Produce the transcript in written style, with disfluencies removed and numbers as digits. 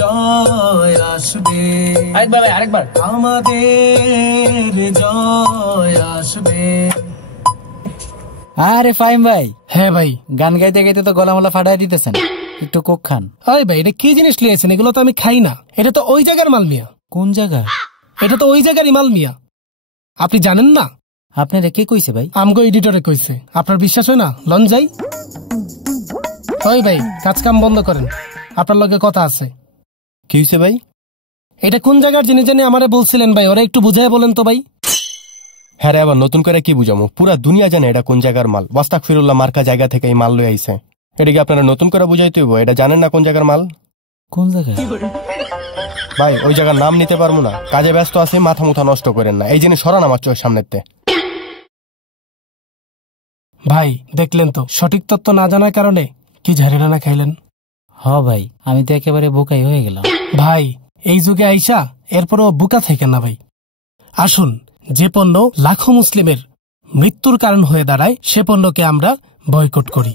জয় আসবে, আরেকবার আমাদের জয় আসবে। আরে ফাইম ভাই। হ্যাঁ ভাই, গান গাইতে গাইতে তো গলা মলা ফাটাই দিতেছেন, একটু কোক খান। আরে ভাই, এটা কি জিনিস লিয়েছেন? এগুলো তো আমি খাই না। এটা তো ওই জায়গার মাল মিয়া। কোন জায়গা? এটা তো ওই জায়গারই মাল মিয়া, আপনি জানেন না? আপনারা কে কইছে ভাই? আমগো এডিটরে কইছে, আপনার বিশ্বাস হয় না? লন যাই। ওই ভাই, কাজ কাম বন্ধ করেন, আপনার লগে কথা আছে। কি হইছে ভাই? এটা কোন জায়গার জিনিস জানি আমারে বলছিলেন ভাই, ওরা একটু বুঝাই বলেন তো ভাই। হ্যাঁ রে, আবার নতুন করে কি বুঝামো? পুরা দুনিয়া জানে এটা কোন জায়গার মাল। ওয়াস্তাগফিরুল্লাহ মার্কা জায়গা থেকে এই মাল লই আইছে। এটা কি আপনারা নতুন করে বুঝাইতে হইব? এটা জানেন না কোন জায়গার মাল? কোন জায়গা ভাই ওই জায়গার নাম নিতে পারবো না, কাজে ব্যস্ত আছি, মাথা মুথা নষ্ট করেন না। এই জিনিস সরান আমার চোখের সামনেতে। ভাই দেখলেন তো, সঠিক তথ্য না জানার কারণে কি ঝাড়িটা না খাইলেন। হ ভাই, আমি তো একেবারে বোকাই হয়ে গেলাম। ভাই এই যুগে আইসা এরপরও বোকা থেকে না ভাই। আসুন, যে পণ্য লাখো মুসলিমের মৃত্যুর কারণ হয়ে দাঁড়ায় সে পণ্যকে আমরা বয়কট করি।